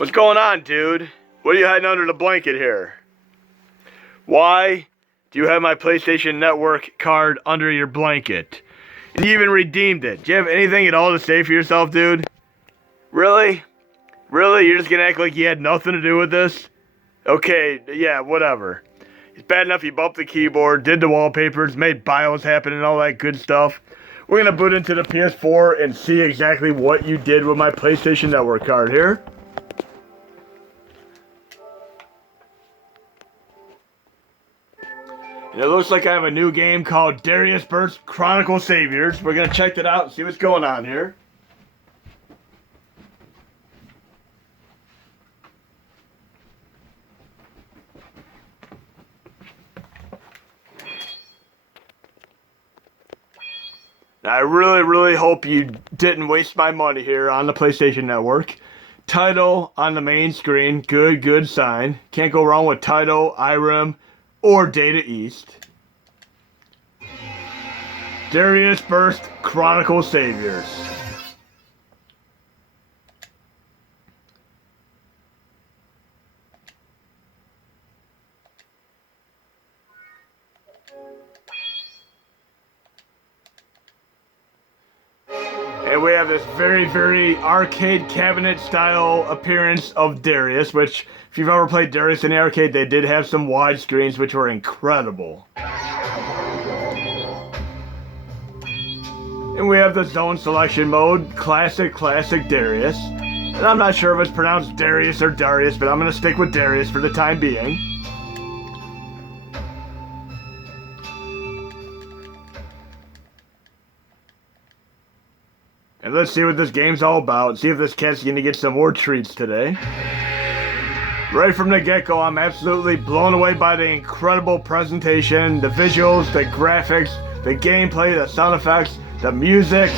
What's going on, dude? What are you hiding under the blanket here? Why do you have my PlayStation Network card under your blanket? And you even redeemed it. Do you have anything at all to say for yourself, dude? Really? Really? You're just gonna act like you had nothing to do with this? Okay, yeah, whatever. It's bad enough you bumped the keyboard, did the wallpapers, made BIOS happen and all that good stuff. We're gonna boot into the PS4 and see exactly what you did with my PlayStation Network card here. And it looks like I have a new game called Darius Burst Chronicle Saviors. We're gonna check that out and see what's going on here. Now, I really hope you didn't waste my money here on the PlayStation Network. Title on the main screen, good sign. Can't go wrong with title, IREM, or Data East. Darius Burst Chronicle Saviors. And we have this very arcade cabinet style appearance of Darius, which if you've ever played Darius in the arcade, they did have some wide screens which were incredible. And we have the zone selection mode, classic Darius. And I'm not sure if it's pronounced Darius or Darius, but I'm going to stick with Darius for the time being. And let's see what this game's all about. See if this cat's going to get some more treats today. Right from the get-go, I'm absolutely blown away by the incredible presentation, the visuals, the graphics, the gameplay, the sound effects, the music.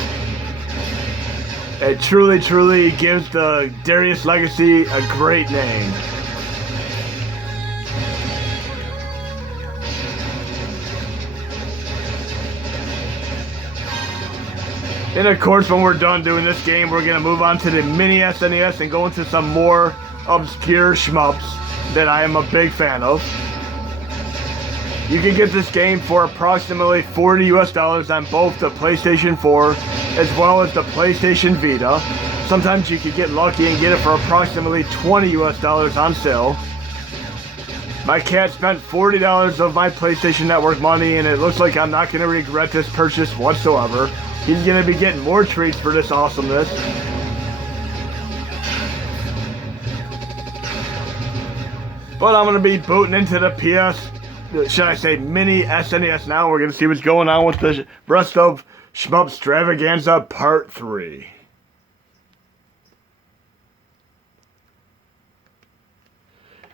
It truly gives the Darius legacy a great name. And of course, when we're done doing this game, we're going to move on to the mini SNES and go into some more obscure shmups that I am a big fan of. You can get this game for approximately $40 US on both the PlayStation 4 as well as the PlayStation Vita. Sometimes you could get lucky and get it for approximately $20 US on sale. My cat spent $40 of my PlayStation Network money, and it looks like I'm not going to regret this purchase whatsoever. He's going to be getting more treats for this awesomeness. But I'm going to be booting into the mini SNES now. We're going to see what's going on with the rest of SHMUP Stravaganza Part 3.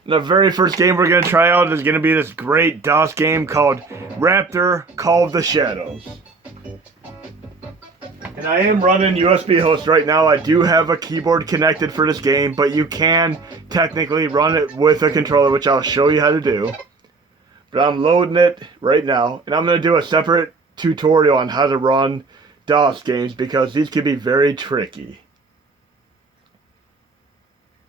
The very first game we're going to try out is going to be this great DOS game called Raptor Call of the Shadows. And I am running USB host right now. I do have a keyboard connected for this game, but you can technically run it with a controller, which I'll show you how to do. But I'm loading it right now, and I'm going to do a separate tutorial on how to run DOS games because these can be very tricky.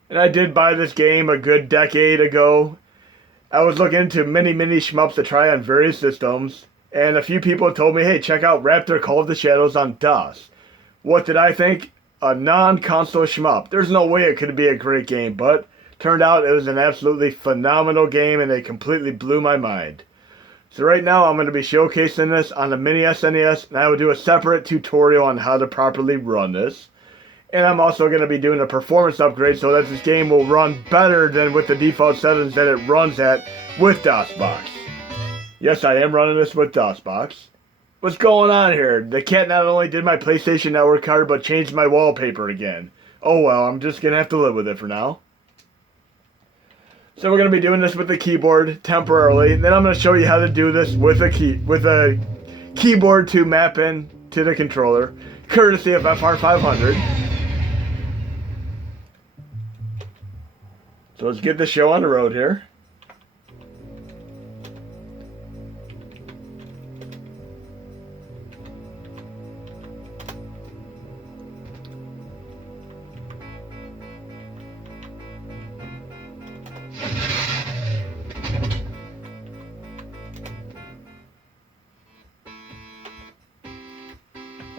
And I did buy this game a good decade ago. I was looking into many shmups to try on various systems. And a few people told me, hey, check out Raptor Call of the Shadows on DOS. What did I think? A non-console shmup. There's no way it could be a great game, but turned out it was an absolutely phenomenal game and it completely blew my mind. So right now I'm going to be showcasing this on the mini SNES, and I will do a separate tutorial on how to properly run this. And I'm also going to be doing a performance upgrade so that this game will run better than with the default settings that it runs at with DOSBox. Yes, I am running this with DOSBox. What's going on here? The cat not only did my PlayStation Network card, but changed my wallpaper again. Oh well, I'm just going to have to live with it for now. So we're going to be doing this with the keyboard temporarily. Then I'm going to show you how to do this with a keyboard to map in to the controller, courtesy of FR500. So let's get the show on the road here.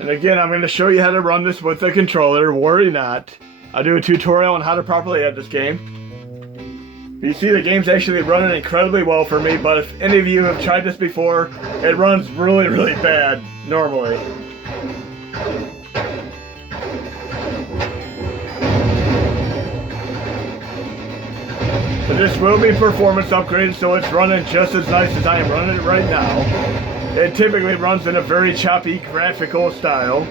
And again, I'm going to show you how to run this with the controller. Worry not. I'll do a tutorial on how to properly add this game. You see the game's actually running incredibly well for me, but if any of you have tried this before, it runs really, really bad normally. But this will be performance upgraded, so it's running just as nice as I am running it right now. It typically runs in a very choppy graphical style.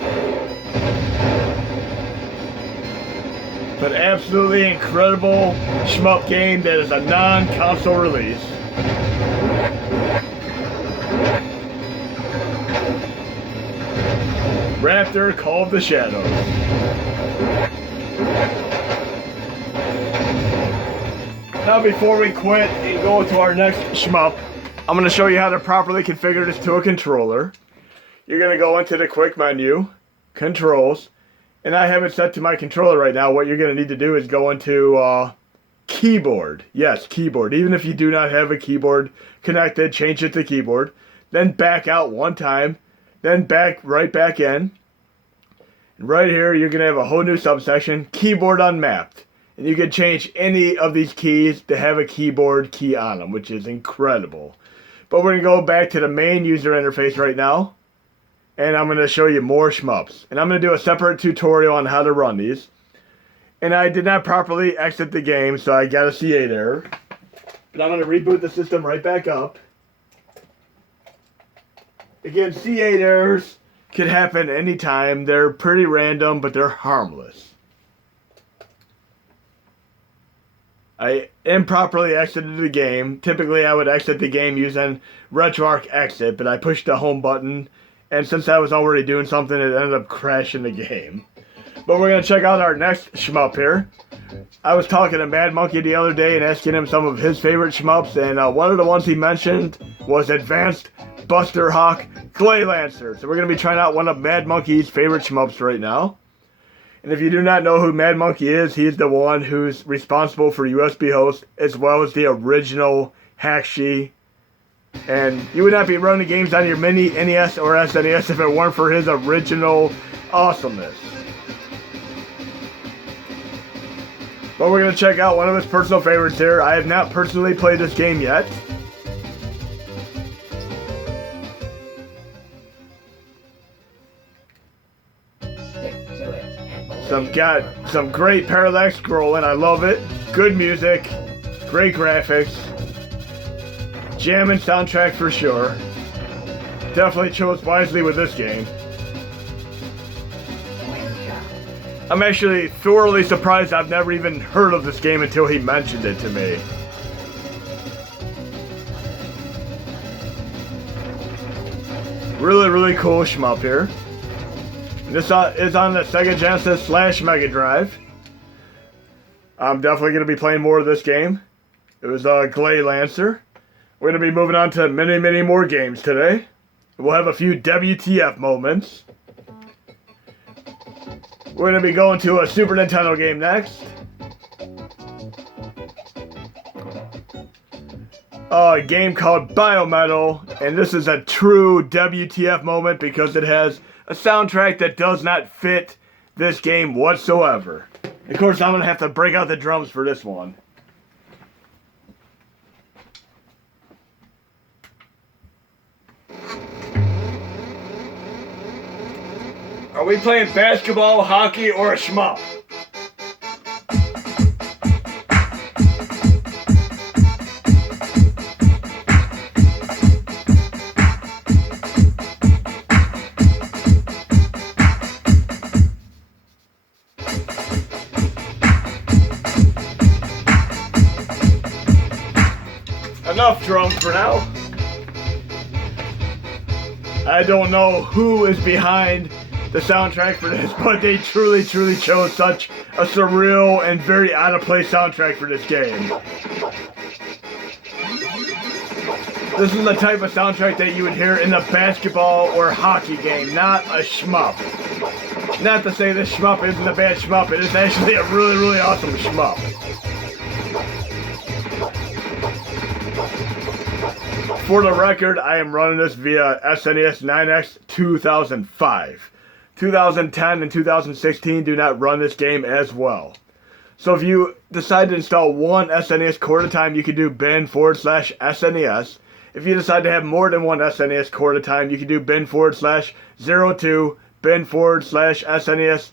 But absolutely incredible shmup game that is a non-console release. Raptor Call of the Shadows. Now before we quit and go to our next shmup, I'm going to show you how to properly configure this to a controller. You're going to go into the quick menu, controls, and I have it set to my controller right now. What you're going to need to do is go into keyboard. Yes, keyboard. Even if you do not have a keyboard connected, change it to keyboard. Then back out one time. Then right back in. And right here, you're going to have a whole new subsection, keyboard unmapped. And you can change any of these keys to have a keyboard key on them, which is incredible. But we're going to go back to the main user interface right now. And I'm going to show you more shmups. And I'm going to do a separate tutorial on how to run these. And I did not properly exit the game, so I got a C8 error. But I'm going to reboot the system right back up. Again, C8 errors can happen anytime. They're pretty random, but they're harmless. I improperly exited the game. Typically, I would exit the game using RetroArch exit, but I pushed the home button. And since I was already doing something, it ended up crashing the game. But we're going to check out our next shmup here. I was talking to Mad Monkey the other day and asking him some of his favorite shmups. And one of the ones he mentioned was Advanced Buster Hawk Clay Lancer. So we're going to be trying out one of Mad Monkey's favorite shmups right now. And if you do not know who Mad Monkey is, he's the one who's responsible for USB host as well as the original Hackshi. And you would not be running games on your mini NES or SNES if it weren't for his original awesomeness. But we're going to check out one of his personal favorites here. I have not personally played this game yet. Got some great parallax scrolling. I love it. Good music. Great graphics. Jamming soundtrack for sure. Definitely chose wisely with this game. I'm actually thoroughly surprised I've never even heard of this game until he mentioned it to me. Really, really cool shmup here. This is on the Sega Genesis / Mega Drive. I'm definitely going to be playing more of this game. It was Clay Lancer. We're going to be moving on to many, many more games today. We'll have a few WTF moments. We're going to be going to a Super Nintendo game next. A game called Biometal. And this is a true WTF moment because it has a soundtrack that does not fit this game whatsoever. Of course, I'm going to have to break out the drums for this one. Are we playing basketball, hockey, or a shmup? Enough drums for now. I don't know who is behind the soundtrack for this, but they truly, truly chose such a surreal and very out-of-place soundtrack for this game. This is the type of soundtrack that you would hear in a basketball or hockey game, not a shmup. Not to say this shmup isn't a bad shmup, it is actually a really, really awesome shmup. For the record, I am running this via SNES 9X 2005. 2010 and 2016 do not run this game as well. So if you decide to install one SNES core at a time, you can do bin/SNES. If you decide to have more than one SNES core at a time, you can do bin/02, bin/SNES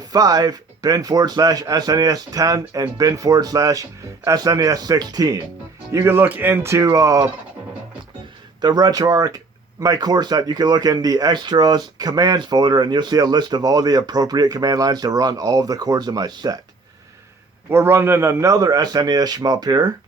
05, bin/SNES 10, and bin/SNES 16. You can look into the RetroArch, my core set. You can look in the extras commands folder and you'll see a list of all the appropriate command lines to run all of the cores in my set. We're running another SNES shmup here.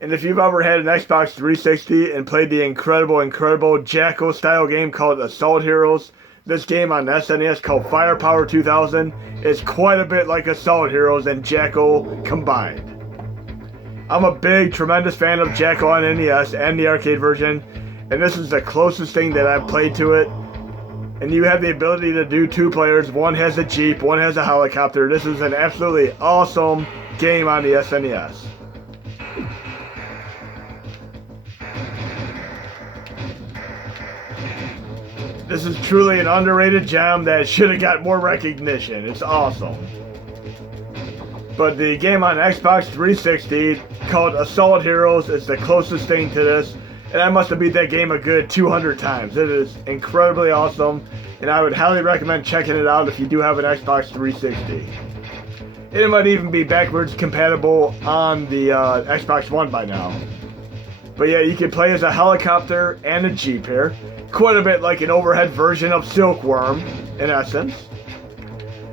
And if you've ever had an Xbox 360 and played the incredible Jacko style game called Assault Heroes, this game on SNES called Firepower 2000 is quite a bit like Assault Heroes and Jacko combined. I'm a big, tremendous fan of Jacko on NES and the arcade version, and this is the closest thing that I've played to it. And you have the ability to do two players. One has a Jeep, one has a helicopter. This is an absolutely awesome game on the SNES. This is truly an underrated gem that should have got more recognition. It's awesome. But the game on Xbox 360 called Assault Heroes is the closest thing to this. And I must have beat that game a good 200 times. It is incredibly awesome. And I would highly recommend checking it out if you do have an Xbox 360. It might even be backwards compatible on the Xbox One by now. But yeah, you can play as a helicopter and a Jeep here. Quite a bit like an overhead version of Silkworm, in essence.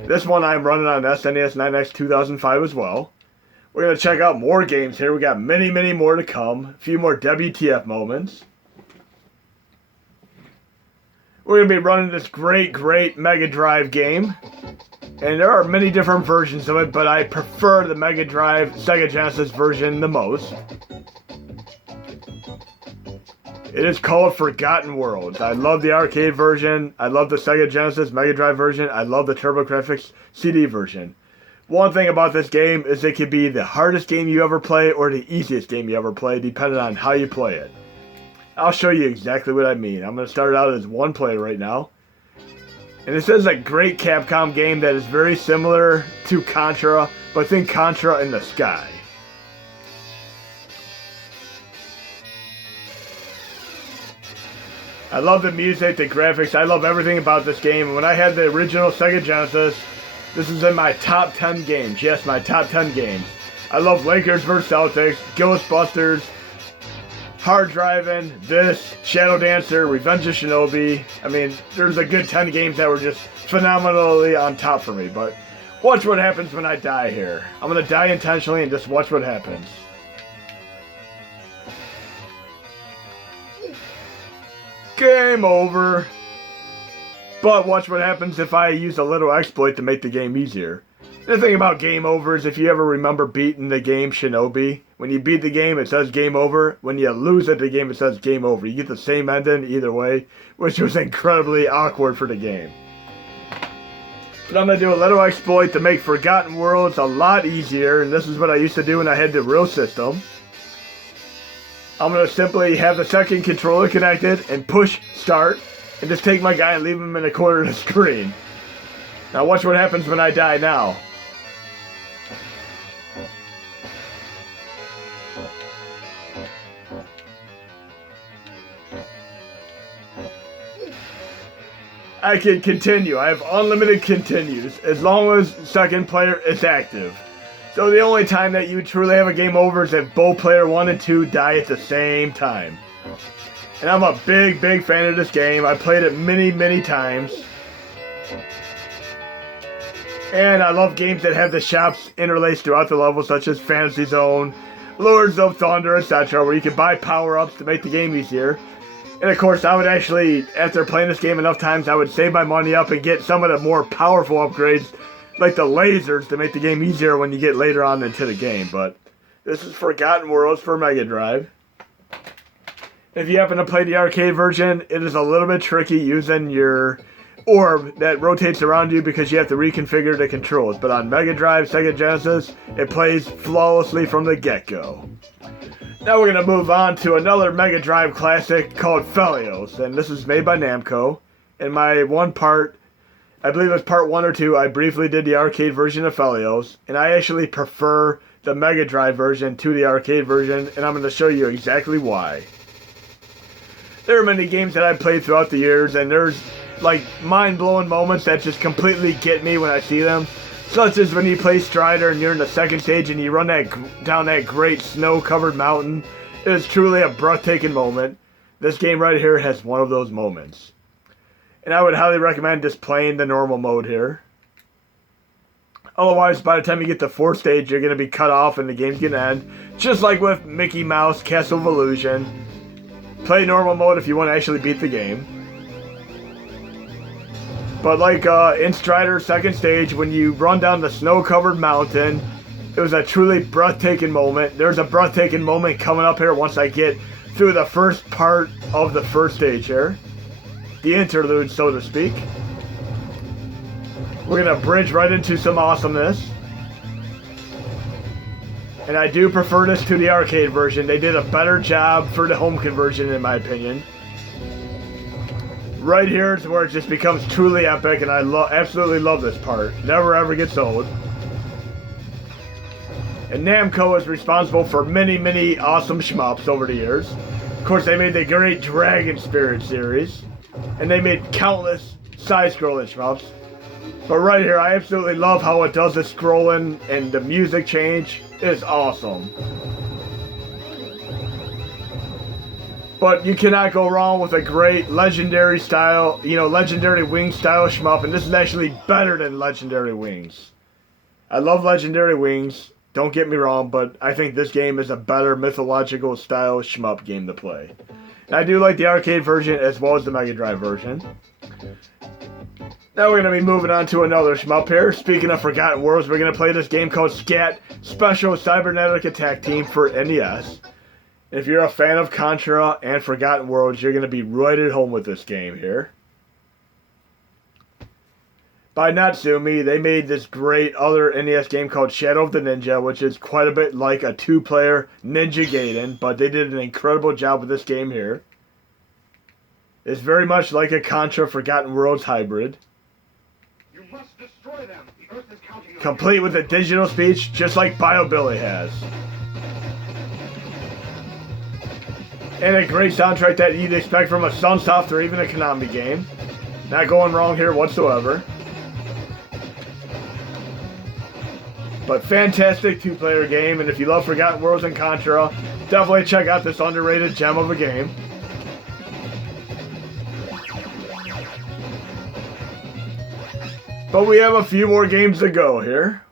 This one I'm running on SNES 9X 2005 as well. We're going to check out more games here. We got many more to come. A few more WTF moments. We're going to be running this great Mega Drive game. And there are many different versions of it, but I prefer the Mega Drive Sega Genesis version the most. It is called Forgotten Worlds. I love the arcade version. I love the Sega Genesis Mega Drive version. I love the TurboGrafx CD version. One thing about this game is it could be the hardest game you ever play or the easiest game you ever play, depending on how you play it. I'll show you exactly what I mean. I'm going to start out as one player right now. And this is a great Capcom game that is very similar to Contra, but think Contra in the sky. I love the music, the graphics, I love everything about this game. And when I had the original Sega Genesis, this is in my top 10 games. Yes, my top 10 games. I love Lakers vs. Celtics, Ghostbusters, Hard Driving, this, Shadow Dancer, Revenge of Shinobi. I mean, there's a good 10 games that were just phenomenally on top for me. But watch what happens when I die here. I'm going to die intentionally and just watch what happens. Game over. But watch what happens if I use a little exploit to make the game easier. The thing about game over is if you ever remember beating the game Shinobi, when you beat the game it says game over. When you lose at the game it says game over. You get the same ending either way, which was incredibly awkward for the game. But I'm going to do a little exploit to make Forgotten Worlds a lot easier, and this is what I used to do when I had the real system. I'm going to simply have the second controller connected and push start and just take my guy and leave him in the corner of the screen. Now watch what happens when I die now. I can continue. I have unlimited continues as long as second player is active. So the only time that you truly have a game over is if both player 1 and 2 die at the same time. And I'm a big fan of this game. I played it many times. And I love games that have the shops interlaced throughout the level, such as Fantasy Zone, Lords of Thunder, etc., where you can buy power-ups to make the game easier. And of course, I would actually, after playing this game enough times, I would save my money up and get some of the more powerful upgrades, like the lasers, to make the game easier when you get later on into the game. But this is Forgotten Worlds for Mega Drive. If you happen to play the arcade version, it is a little bit tricky using your orb that rotates around you because you have to reconfigure the controls. But on Mega Drive, Sega Genesis, it plays flawlessly from the get-go. Now we're going to move on to another Mega Drive classic called Folios, and this is made by Namco. And my one part I believe it was part 1 or 2, I briefly did the arcade version of Folios, and I actually prefer the Mega Drive version to the arcade version, and I'm going to show you exactly why. There are many games that I've played throughout the years, and there's like mind-blowing moments that just completely get me when I see them. Such as when you play Strider and you're in the second stage and you run down that great snow-covered mountain. It is truly a breathtaking moment. This game right here has one of those moments. And I would highly recommend just playing the normal mode here. Otherwise, by the time you get to 4th stage, you're going to be cut off and the game's going to end. Just like with Mickey Mouse Castle of Illusion. Play normal mode if you want to actually beat the game. But like in Strider 2nd stage, when you run down the snow-covered mountain, it was a truly breathtaking moment. There's a breathtaking moment coming up here once I get through the first part of the 1st stage here. The interlude, so to speak. We're going to bridge right into some awesomeness. And I do prefer this to the arcade version. They did a better job for the home conversion in my opinion. Right here is where it just becomes truly epic, and I absolutely love this part. Never ever gets old. And Namco is responsible for many awesome shmups over the years. Of course, they made the great Dragon Spirit series, and they made countless side-scrolling shmups. But right here, I absolutely love how it does the scrolling and the music change. It is awesome. But you cannot go wrong with a great Legendary style, Legendary Wings style shmup, and this is actually better than Legendary Wings. I love Legendary Wings, don't get me wrong, but I think this game is a better mythological style shmup game to play. And I do like the arcade version as well as the Mega Drive version. Now we're going to be moving on to another shmup here. Speaking of Forgotten Worlds, we're going to play this game called Scat Special Cybernetic Attack Team for NES. If you're a fan of Contra and Forgotten Worlds, you're going to be right at home with this game here. By Natsumi, they made this great other NES game called Shadow of the Ninja, which is quite a bit like a 2-player Ninja Gaiden, but they did an incredible job with this game here. It's very much like a Contra Forgotten Worlds hybrid. You must destroy them. The Earth is counting on Complete with a digital speech, just like Biobilly has. And a great soundtrack that you'd expect from a Sunsoft or even a Konami game. Not going wrong here whatsoever. But fantastic 2-player game, and if you love Forgotten Worlds and Contra, definitely check out this underrated gem of a game. But we have a few more games to go here.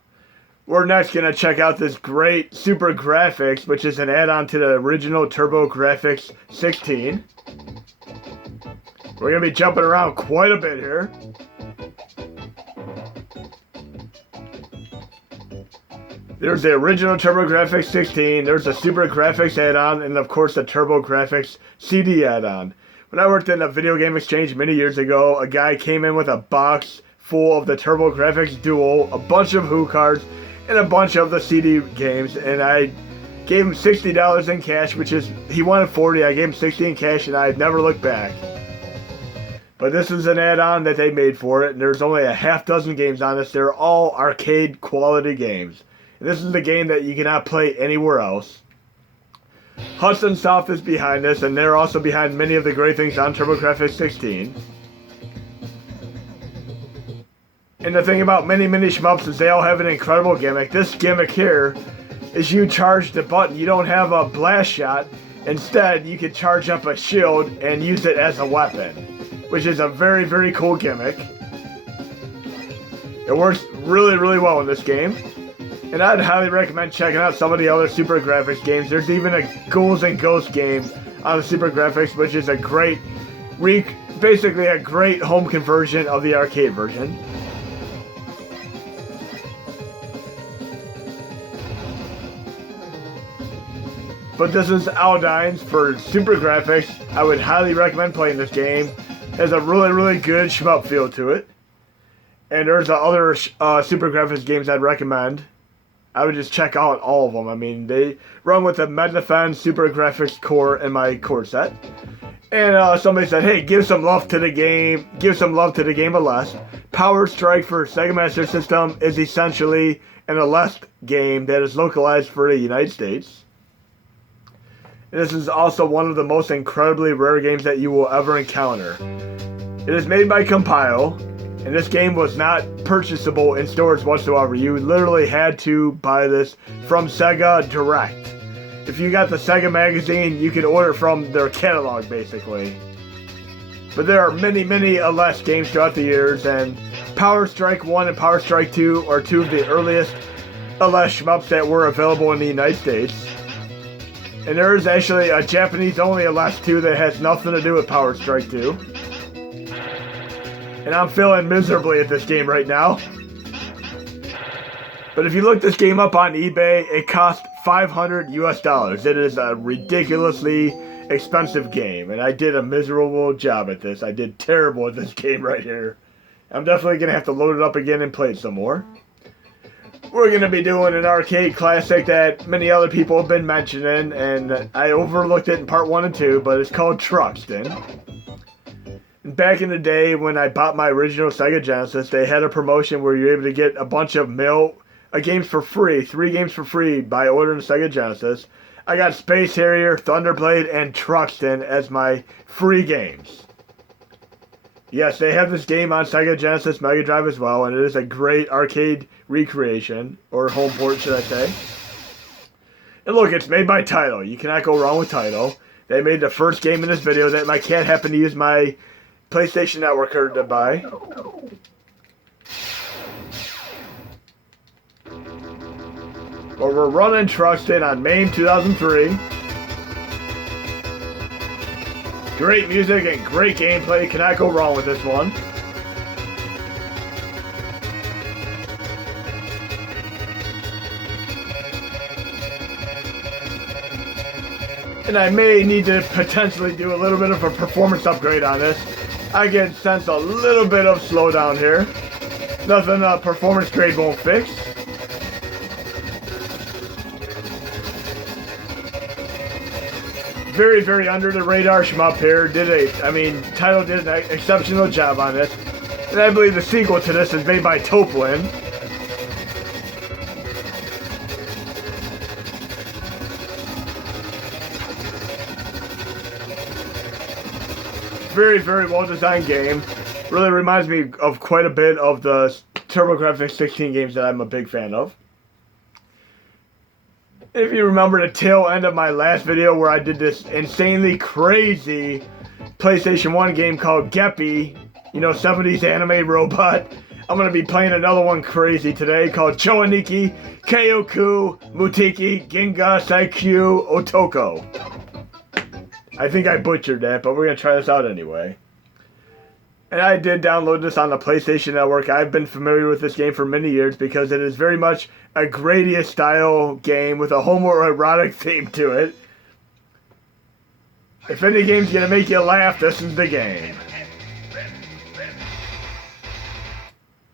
We're next going to check out this great Super Graphics, which is an add-on to the original Turbo Graphics 16. We're going to be jumping around quite a bit here. There's the original Turbo Graphics 16, there's the Super Graphics add-on, and of course the Turbo Graphics CD add-on. When I worked in a video game exchange many years ago, a guy came in with a box full of the Turbo Graphics Dual, a bunch of Who cards, and a bunch of the CD games, and I gave him $60 in cash, which is, he wanted 40, I gave him 60 in cash, and I've never looked back. But this is an add-on that they made for it, and there's only a half dozen games on this. They're all arcade quality games. And this is the game that you cannot play anywhere else. Hudson Soft is behind this, and they're also behind many of the great things on TurboGrafx 16. And the thing about many shmups is they all have an incredible gimmick. This gimmick here is you charge the button. You don't have a blast shot. Instead, you can charge up a shield and use it as a weapon, which is a very cool gimmick. It works really well in this game. And I'd highly recommend checking out some of the other Super Graphics games. There's even a Ghouls and Ghosts game on the Super Graphics, which is a great, basically a great home conversion of the arcade version. But this is Aldine's for Super Graphics. I would highly recommend playing this game. It has a really good shmup feel to it. And there's other Super Graphics games I'd recommend. I would just check out all of them. I mean, they run with the Medifend Super Graphics core in my core set. And somebody said, hey, give some love to the game. Give some love to the game of Lest. Power Strike for Sega Master System is essentially an Lest game that is localized for the United States. This is also one of the most incredibly rare games that you will ever encounter. It is made by Compile, and this game was not purchasable in stores whatsoever. You literally had to buy this from Sega Direct. If you got the Sega magazine, you could order from their catalog, basically. But there are many, many Lest games throughout the years, and Power Strike 1 and Power Strike 2 are two of the earliest Lest shmups that were available in the United States. And there is actually a Japanese-only Lest 2 that has nothing to do with Power Strike 2. And I'm feeling miserably at this game right now. But if you look this game up on eBay, it cost $500 US. It is a ridiculously expensive game, and I did a miserable job at this. I did terrible at this game right here. I'm definitely going to have to load it up again and play it some more. We're going to be doing an arcade classic that many other people have been mentioning, and I overlooked it in part 1 and 2, but it's called Truxton. Back in the day when I bought my original Sega Genesis, they had a promotion where you were able to get a bunch of games for free, 3 games for free by ordering a Sega Genesis. I got Space Harrier, Thunderblade, and Truxton as my free games. Yes, they have this game on Sega Genesis Mega Drive as well, and it is a great arcade recreation, or home port, should I say. And look, it's made by Taito. You cannot go wrong with Taito. They made the first game in this video that my cat happened to use my PlayStation Network card to buy. But we're running Truxton on May 2003. Great music and great gameplay. Cannot go wrong with this one. And I may need to potentially do a little bit of a performance upgrade on this. I can sense a little bit of slowdown here. Nothing performance grade won't fix. Very, very under the radar shmup here. Taito did an exceptional job on this. And I believe the sequel to this is made by Toplin. Very, very well designed game. Really reminds me of quite a bit of the TurboGrafx 16 games that I'm a big fan of. If you remember the tail end of my last video where I did this insanely crazy PlayStation 1 game called Geppy, 70s anime robot, I'm going to be playing another one crazy today called Choaniki Keioku Mutiki Ginga Saikyu Otoko. I think I butchered that, but we're going to try this out anyway. And I did download this on the PlayStation Network. I've been familiar with this game for many years because it is very much a Gradius-style game with a homoerotic theme to it. If any game's going to make you laugh, this is the game.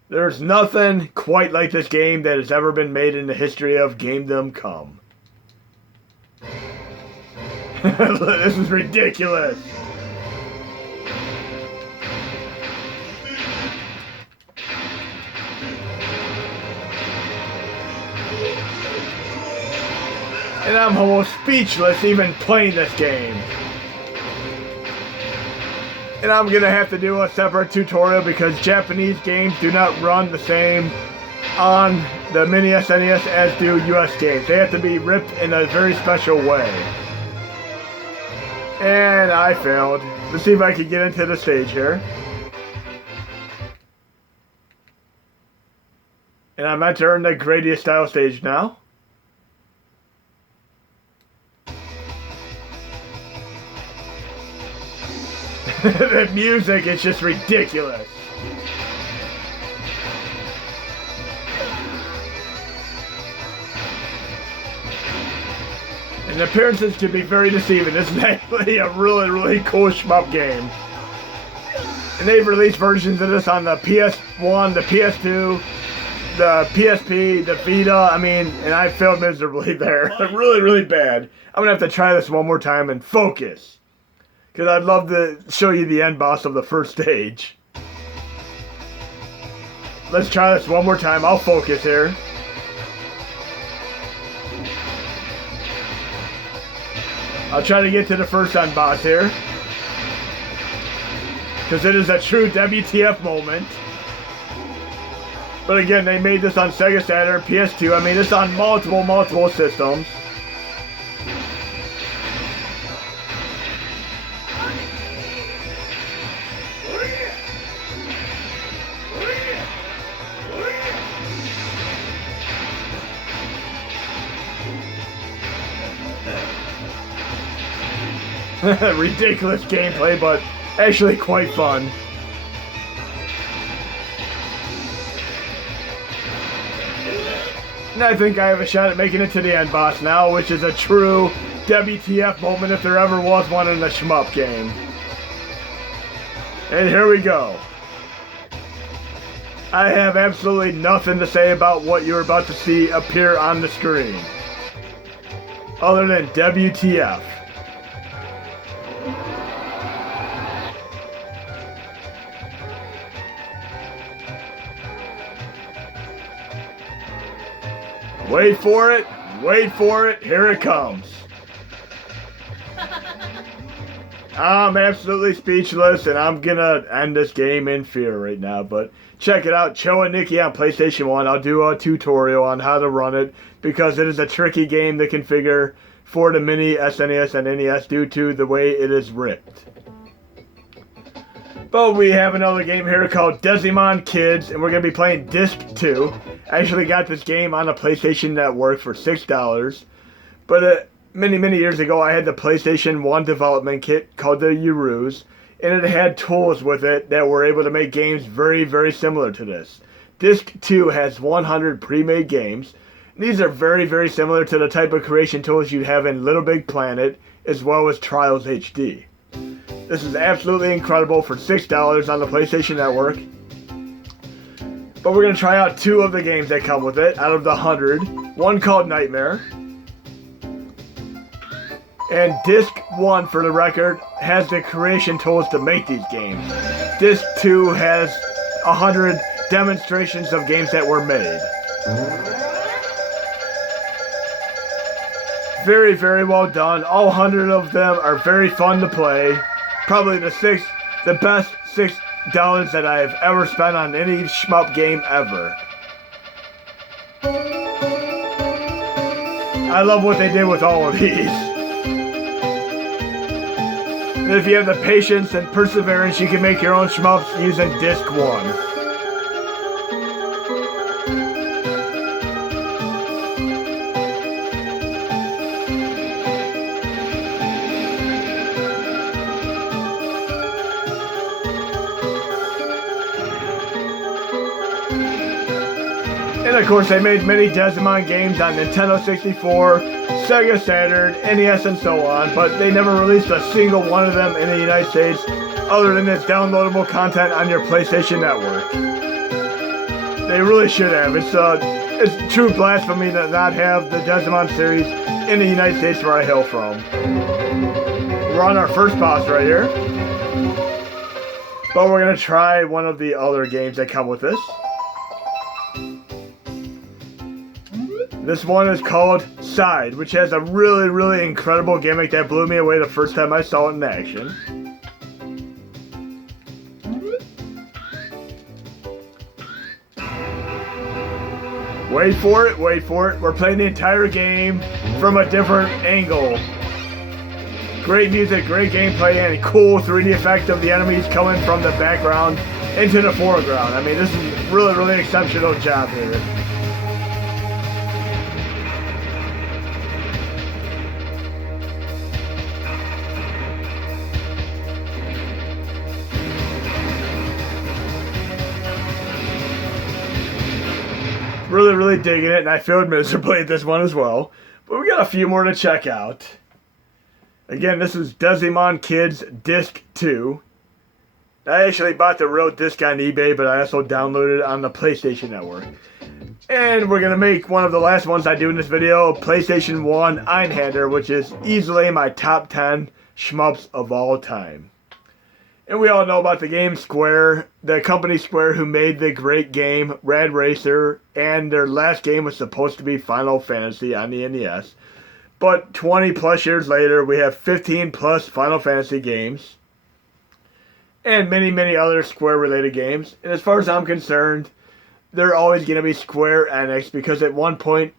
There's nothing quite like this game that has ever been made in the history of Gamedom Come. This is ridiculous. And I'm almost speechless even playing this game. And I'm gonna have to do a separate tutorial because Japanese games do not run the same on the mini SNES as do US games. They have to be ripped in a very special way. And I failed. Let's see if I can get into the stage here. And I'm entering the Gradius style stage now. The music is just ridiculous. And the appearances can be very deceiving. This is actually a really, really cool shmup game. And they've released versions of this on the PS1, the PS2, the PSP, the Vita. And I failed miserably there. Really, really bad. I'm going to have to try this one more time and focus. Because I'd love to show you the end boss of the first stage. Let's try this one more time. I'll focus here. I'll try to get to the first end boss here. Because it is a true WTF moment. But again, they made this on Sega Saturn, PS2. I mean, it's on multiple systems. Ridiculous gameplay, but actually quite fun. And I think I have a shot at making it to the end boss now, which is a true WTF moment if there ever was one in a shmup game. And here we go. I have absolutely nothing to say about what you're about to see appear on the screen, other than WTF. Wait for it, here it comes. I'm absolutely speechless, and I'm gonna end this game in fear right now, but check it out, Cho and Nikki on PlayStation 1. I'll do a tutorial on how to run it, because it is a tricky game to configure for the mini SNES and NES due to the way it is ripped. But we have another game here called Digimon Kids, and we're going to be playing Disc 2. I actually got this game on the PlayStation Network for $6. But many years ago, I had the PlayStation 1 development kit called the Urus, and it had tools with it that were able to make games very similar to this. Disc 2 has 100 pre-made games. These are very similar to the type of creation tools you'd have in Little Big Planet, as well as Trials HD. This is absolutely incredible for $6 on the PlayStation Network. But we're going to try out 2 of the games that come with it out of the 100. One called Nightmare. And Disc 1, for the record, has the creation tools to make these games. Disc 2 has 100 demonstrations of games that were made. Very well done. All 100 of them are very fun to play. Probably the best $6 that I have ever spent on any shmup game ever. I love what they did with all of these. And if you have the patience and perseverance, you can make your own shmups using Disc 1. And of course, they made many Digimon games on Nintendo 64, Sega Saturn, NES, and so on, but they never released a single one of them in the United States other than its downloadable content on your PlayStation Network. They really should have. It's true blasphemy to not have the Digimon series in the United States where I hail from. We're on our first boss right here. But we're going to try one of the other games that come with this. This one is called Side, which has a really incredible gimmick that blew me away the first time I saw it in action. Wait for it. We're playing the entire game from a different angle. Great music, great gameplay, and cool 3D effect of the enemies coming from the background into the foreground. I mean, this is really exceptional job here. Really digging it, and I failed miserably at this one as well. But we got a few more to check out. Again, this is Digimon Kids Disc 2. I actually bought the real disc on eBay, but I also downloaded it on the PlayStation Network. And we're going to make one of the last ones I do in this video, PlayStation 1 Einhander, which is easily my top 10 shmups of all time. And we all know about the game Square, the company Square who made the great game Rad Racer, and their last game was supposed to be Final Fantasy on the NES. But 20 plus years later, we have 15 plus Final Fantasy games. And many, many other Square related games. And as far as I'm concerned, they're always going to be Square Enix, because at one point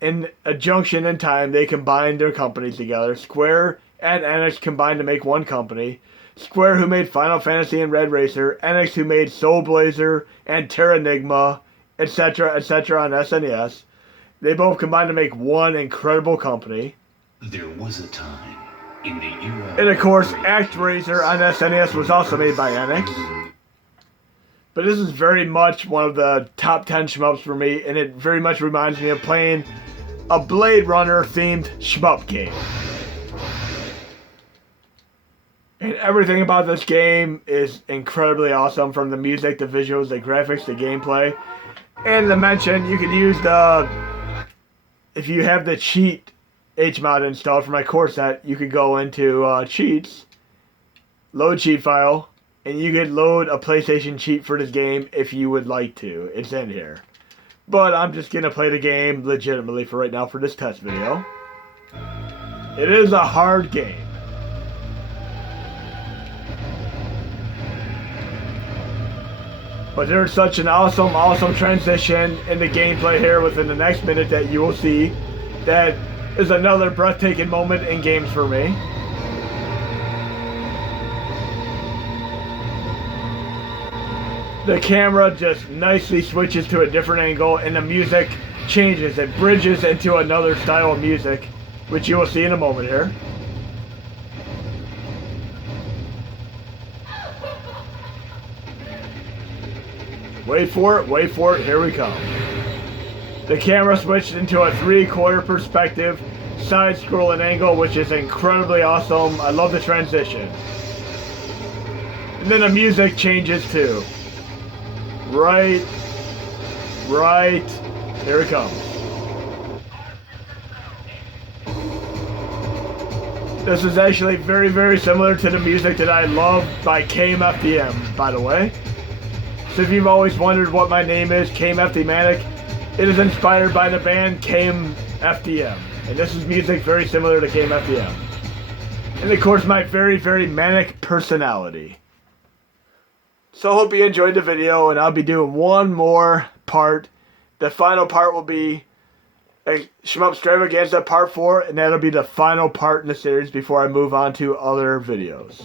in a junction in time, they combined their companies together. Square and Enix combined to make one company. Square, who made Final Fantasy and Red Racer, Enix, who made Soul Blazer and Terranigma, etc., etc. on SNES. They both combined to make one incredible company. There was a time in the era. And of course, ActRaiser on SNES was also made by Enix. But this is very much one of the top 10 shmups for me, and it very much reminds me of playing a Blade Runner themed shmup game. And everything about this game is incredibly awesome, from the music, the visuals, the graphics, the gameplay. And to mention, you can use if you have the cheat HMod installed for my core set, you could go into cheats, load cheat file, and you could load a PlayStation cheat for this game if you would like to. It's in here. But I'm just going to play the game legitimately for right now for this test video. It is a hard game. But there's such an awesome transition in the gameplay here within the next minute that you will see that is another breathtaking moment in games for me. The camera just nicely switches to a different angle and the music changes. It bridges into another style of music, which you will see in a moment here. Wait for it, here we come. The camera switched into a 3/4 perspective, side-scrolling angle, which is incredibly awesome. I love the transition. And then the music changes too. Right, here it comes. This is actually very, very similar to the music that I love by KMFDM, by the way. So if you've always wondered what my name is, KMFDManic, it is inspired by the band KMFDM. And this is music very similar to KMFDM. And of course, my very, very manic personality. So I hope you enjoyed the video, and I'll be doing one more part. The final part will be a SHMUP Stravaganza Part 4, and that'll be the final part in the series before I move on to other videos.